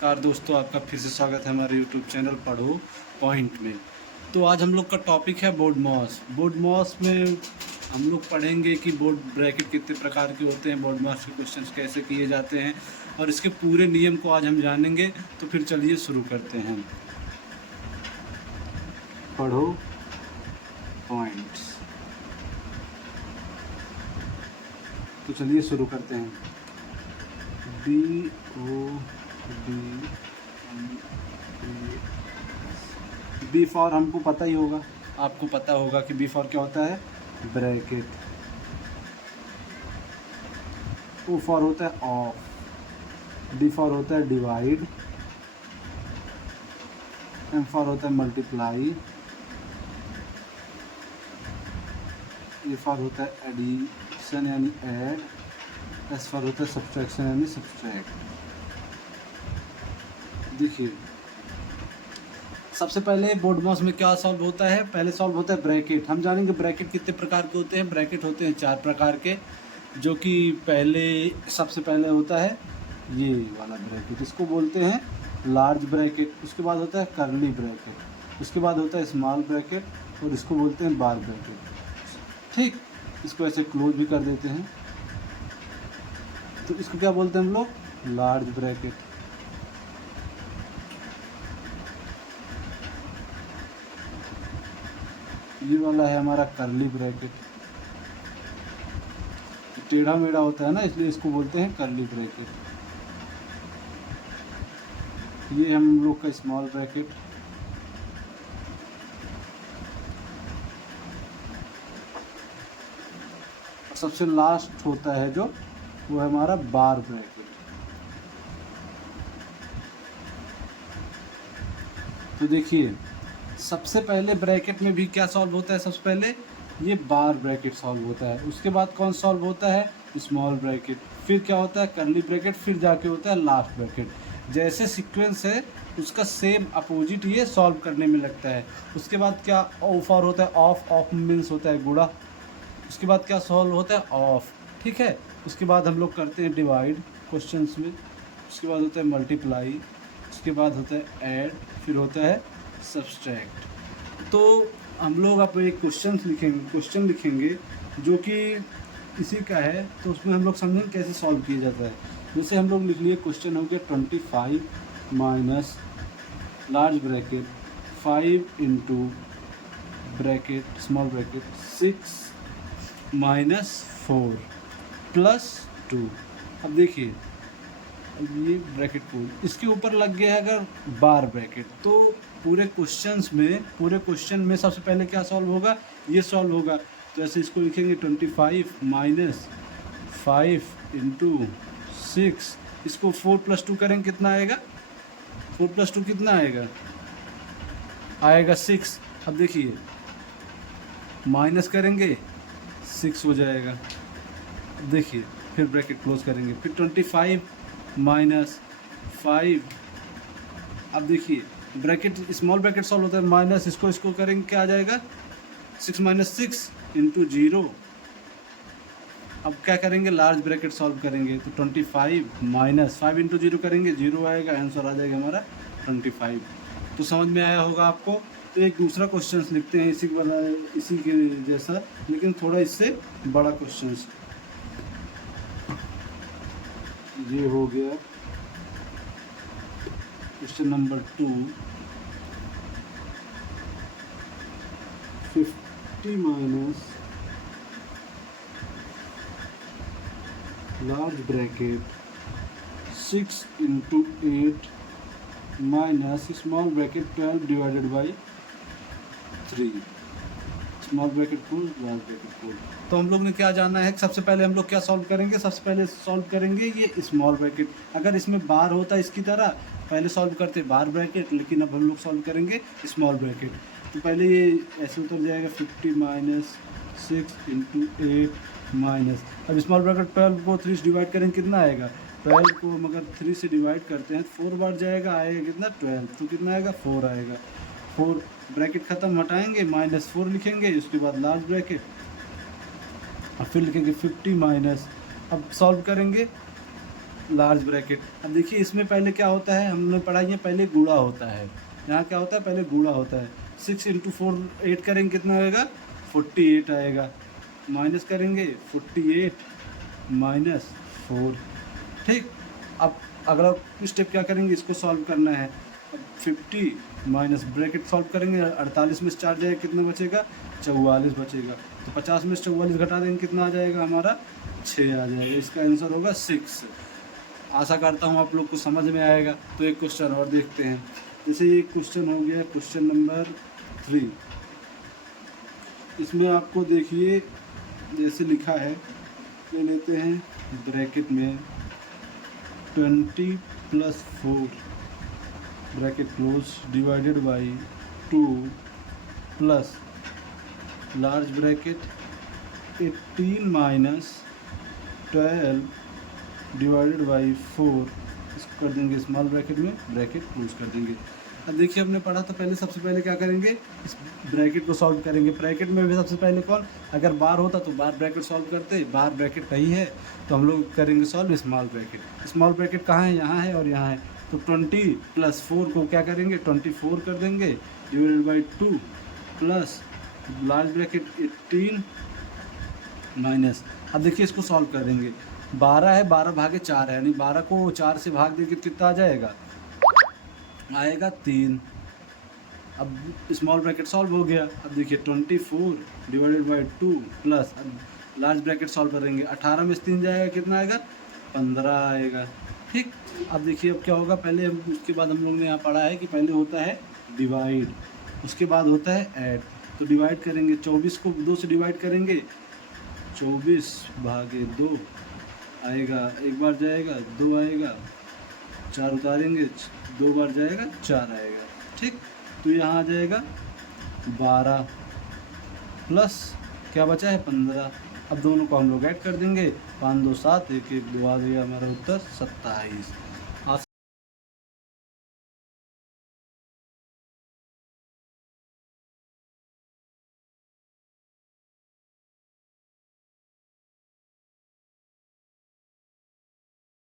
नमस्कार दोस्तों, आपका फिर से स्वागत है हमारे यूट्यूब चैनल पढ़ो पॉइंट में। तो आज हम लोग का टॉपिक है बोर्ड मॉस। बोर्ड मॉस में हम लोग पढ़ेंगे कि बोर्ड ब्रैकेट कितने प्रकार के होते हैं, बोर्ड मॉस के क्वेश्चंस कैसे किए जाते हैं और इसके पूरे नियम को आज हम जानेंगे। तो फिर चलिए शुरू करते हैं। पढ़ो पॉइंट्स। तो चलिए शुरू करते हैं। बी फॉर हमको पता ही होगा, आपको पता होगा कि बी फॉर क्या होता है, ब्रैकेट। ओ फॉर होता है ऑफ। डी फॉर होता है डिवाइड। एम फॉर होता है मल्टीप्लाई। ए फॉर होता है एडिशन यानी ऐड। एस फॉर होता है सब्सट्रैक्शन यानी सब्सट्रैक्ट। देखिए, सबसे पहले बोर्ड मॉस में क्या सॉल्व होता है, पहले सॉल्व होता है ब्रैकेट। हम जानेंगे ब्रैकेट कितने प्रकार के होते हैं। ब्रैकेट होते हैं 4 प्रकार के, जो कि सबसे पहले होता है ये वाला ब्रैकेट, इसको बोलते हैं लार्ज ब्रैकेट। उसके बाद होता है कर्ली ब्रैकेट। उसके बाद होता है स्मॉल ब्रैकेट और इसको बोलते हैं बार ब्रैकेट। ठीक, इसको ऐसे क्लोज भी कर देते हैं। तो इसको क्या बोलते हैं हम लोग, लार्ज ब्रैकेट। ये वाला है हमारा कर्ली ब्रैकेट, टेढ़ा मेढ़ा होता है ना, इसलिए इसको बोलते हैं कर्ली ब्रैकेट। ये हम लोग का स्मॉल ब्रैकेट। सबसे लास्ट होता है जो, वो है हमारा बार ब्रैकेट। तो देखिए, सबसे पहले ब्रैकेट में भी क्या सॉल्व होता है, सबसे पहले ये बार ब्रैकेट सॉल्व होता है। उसके बाद कौन सॉल्व होता है, स्मॉल ब्रैकेट। फिर क्या होता है, कर्ली ब्रैकेट। फिर जाके होता है लास्ट ब्रैकेट। जैसे सीक्वेंस है उसका सेम अपोजिट ये सॉल्व करने में लगता है। उसके बाद क्या ऑफ और होता है, ऑफ। ऑफ मीन्स होता है गुणा। उसके बाद क्या सॉल्व होता है, ऑफ। ठीक है, उसके बाद हम लोग करते हैं डिवाइड क्वेश्चंस में। उसके बाद होता है मल्टीप्लाई। उसके बाद होता है ऐड। फिर होता है सब्सट्रैक्ट। तो हम लोग अब एक क्वेश्चन लिखेंगे जो कि इसी का है। तो उसमें हम लोग समझेंगे कैसे सॉल्व किया जाता है। जैसे हम लोग लिख लिए, क्वेश्चन हो गया 25 minus large bracket 5 into bracket small bracket 6 minus 4 plus 2। अब देखिए, अब ये ब्रैकेट को इसके ऊपर लग गया है अगर बार ब्रैकेट, तो पूरे क्वेश्चन में सबसे पहले क्या सॉल्व होगा, ये सॉल्व होगा। तो ऐसे इसको लिखेंगे 25 माइनस 5 इंटू 6। इसको 4 प्लस 2 करेंगे, कितना आएगा, 4 प्लस 2 कितना आएगा 6। अब देखिए, माइनस करेंगे 6 हो जाएगा। अब देखिए, फिर ब्रैकेट क्लोज करेंगे, फिर 25 माइनस 5। अब देखिए, ब्रैकेट स्मॉल ब्रैकेट सॉल्व होता है, माइनस इसको करेंगे, क्या आ जाएगा, 6 माइनस 6 इंटू 0। अब क्या करेंगे, लार्ज ब्रैकेट सॉल्व करेंगे। तो 25 माइनस 5 इंटू 0 करेंगे, 0 आएगा, आंसर आ जाएगा हमारा 25। तो समझ में आया होगा आपको। तो एक दूसरा क्वेश्चन लिखते हैं इसी के जैसा, लेकिन थोड़ा इससे बड़ा क्वेश्चन। ये हो गया question number 2। 50 minus large bracket 6 into 8 minus small bracket 12 divided by 3। Small bracket full, large bracket full. तो हम लोग ने क्या जाना है, सबसे पहले हम लोग क्या सॉल्व करेंगे, सबसे पहले सॉल्व करेंगे ये स्मॉल ब्रैकेट। अगर इसमें बार होता इसकी तरह, पहले सॉल्व करते बार ब्रैकेट, लेकिन अब हम लोग सॉल्व करेंगे स्मॉल ब्रैकेट। तो पहले ये ऐसे उतर जाएगा 50 माइनस 6 इंटू 8 माइनस, अब स्मॉल ब्रैकेट 12 को 3 से डिवाइड करेंगे, कितना आएगा, 12 को मगर 3 से डिवाइड करते हैं 4 बार जाएगा, आएगा कितना 12। तो कितना आएगा, 4 आएगा। 4 ब्रैकेट ख़त्म, हटाएंगे, -4 लिखेंगे। उसके बाद लार्ज ब्रैकेट, और फिर लिखेंगे 50 माइनस, अब सॉल्व करेंगे लार्ज ब्रैकेट। अब देखिए इसमें पहले क्या होता है, हमने पढ़ा है पहले गुणा होता है, यहाँ क्या होता है पहले गुणा होता है। 6 इंटू 4 8 करेंगे कितना आएगा 48 आएगा, माइनस करेंगे 48 माइनस 4। ठीक, अब अगला स्टेप क्या करेंगे, इसको सॉल्व करना है। अब 50 माइनस ब्रैकेट सॉल्व करेंगे, 48 में से 4 जाएगा कितना बचेगा 44 बचेगा। तो 50 में से 44 घटा देंगे कितना आ जाएगा हमारा 6 आ जाएगा। इसका आंसर होगा 6। आशा करता हूँ आप लोग को समझ में आएगा। तो एक क्वेश्चन और देखते हैं। जैसे ये क्वेश्चन हो गया क्वेश्चन नंबर 3। इसमें आपको देखिए जैसे लिखा है, ये लेते हैं ब्रैकेट में 20 + 4 bracket close divided by 2 plus large bracket 18 - 12 divided by 4, इसको कर देंगे स्मॉल ब्रैकेट में, ब्रैकेट क्लोज कर देंगे। अब देखिए हमने पढ़ा था पहले, सबसे पहले क्या करेंगे इस ब्रैकेट को सॉल्व करेंगे। ब्रैकेट में भी सबसे पहले कौन, अगर बार होता तो बार ब्रैकेट सॉल्व करते, बार ब्रैकेट नहीं है तो हम लोग करेंगे solve small bracket. Small bracket कहाँ है, यहाँ है और यहाँ है। तो 20 + 4 को क्या करेंगे 24 कर देंगे divided by 2 plus large bracket 18 minus. अब देखिए इसको सॉल्व कर देंगे। 12 है, 12 भागे 4 है, यानी 12 को 4 से भाग देंगे कितना आ जाएगा, आएगा 3। अब स्मॉल ब्रैकेट सॉल्व हो गया। अब देखिए 24 डिवाइडेड बाई 2 प्लस, अब लार्ज ब्रैकेट सॉल्व करेंगे, 18 में से 3 जाएगा कितना आएगा 15 आएगा। ठीक, अब देखिए अब क्या होगा, पहले उसके बाद हम लोग ने यहाँ पढ़ा है कि पहले होता है डिवाइड, उसके बाद होता है ऐड। तो डिवाइड करेंगे, 24 को 2 से डिवाइड करेंगे, 24 भागे 2 आएगा, एक बार जाएगा 2 आएगा, 4 उतारेंगे 2 बार जाएगा 4 आएगा। ठीक, तो यहाँ आ जाएगा 12 प्लस क्या बचा है 15। अब दोनों को हम लोग ऐड कर देंगे, 5 2 7 1 1 2 आ गया हमारा उत्तर 27।